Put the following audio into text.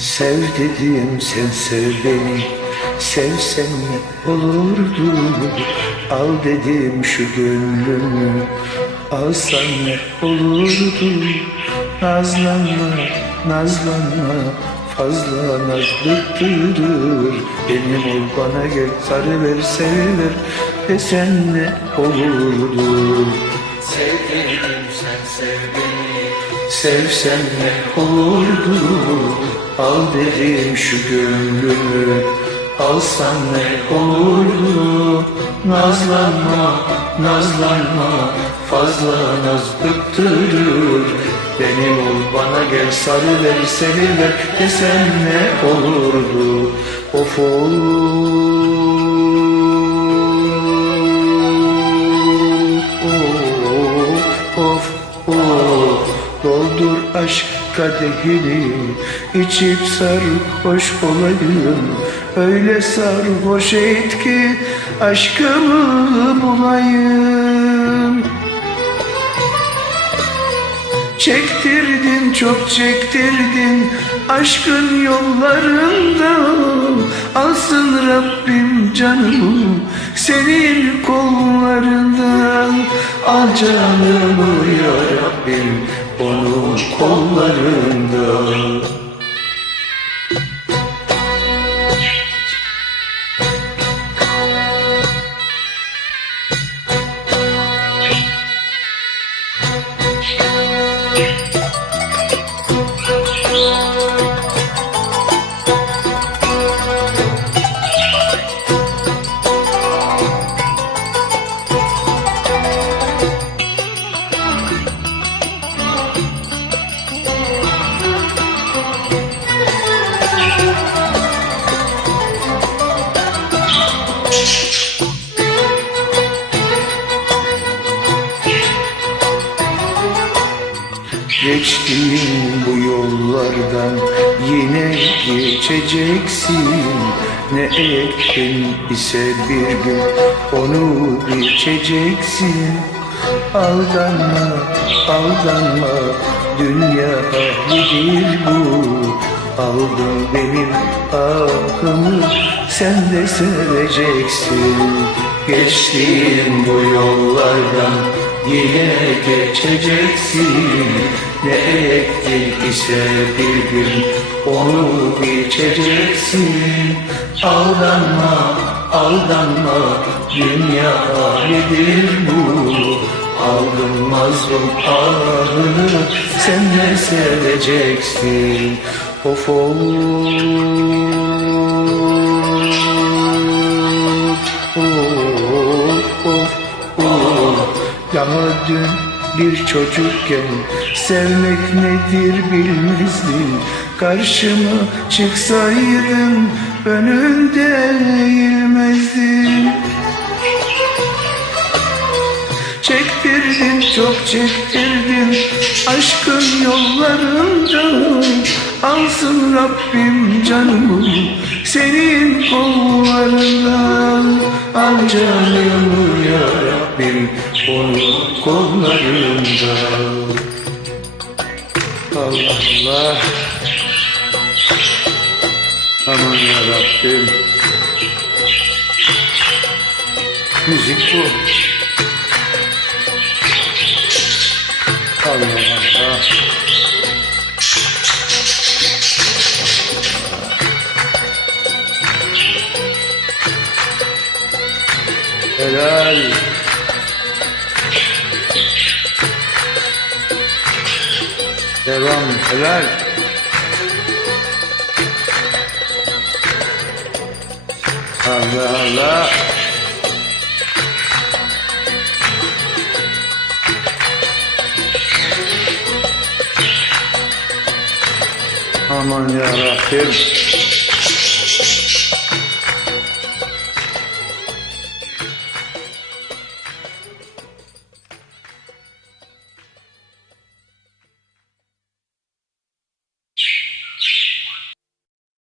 Sev dedim sen sev beni. Sevsen ne olurdu? Al dedim şu gönlümü. Alsan ne olurdu? Nazlanma nazlanma. Fazla naz bıktırır Benim ol bana gel sarı ver sever Desen ne olurdu? Sev dedim sen sev beni. Sevsen ne olurdu Al dedim şu gönlümü. Alsan ne olurdu? Nazlanma, nazlanma. Fazla naz bıktırır. Benim ol bana gel sarı ver seviver Desen ne olurdu? Of of aşk kadehini içip sarhoş olayım. Öyle sarhoş et ki aşkımı bulayım. Çektirdin çok çektirdin aşkın yollarında. Alsın Rabbim canımı senin kollarından. Al canımı ya Rabbim onun kollarından Geçtiğin bu yollardan yine geçeceksin. Ne ektin ise bir gün onu biçeceksin Aldanma, aldanma, dünya halidir bu. Aldın benim ahımı, sen de seveceksin. Geçtiğin bu yollardan Yine geçeceksin Ne ektin ise bir gün Onu biçeceksin. Aldanma, aldanma Dünya halidir bu? Aldım mazlum ahını Sen de seveceksin? Of of Daha dün bir çocukken sevmek nedir bilmezdim. Karşıma çıksaydın önünde eğilmezdim. Çektirdin çok çektirdin aşkın yollarında. Alsın Rabbim canımı senin kollarından Al canımı ya Rabbim onun kollarında Allah Allah Aman ya Rabbim Müzik bu Allah Allah. Helal. Devam. Helal. Allah Allah. Aman ya Rabbim.